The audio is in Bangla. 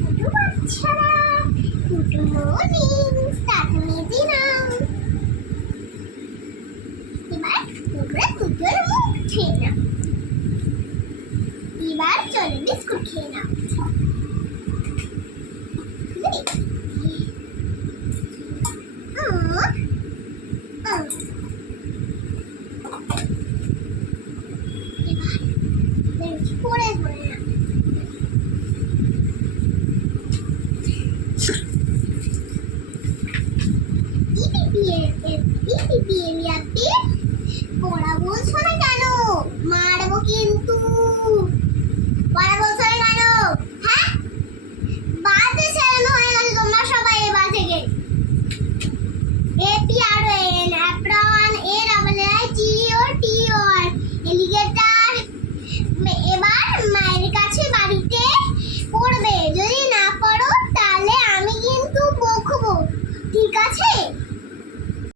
গুডু বাচ্চারা, গুড মর্নিং, টাটা মেজে নাও। এবার তোমরা দুটোর মুখ খেয়ে নাও।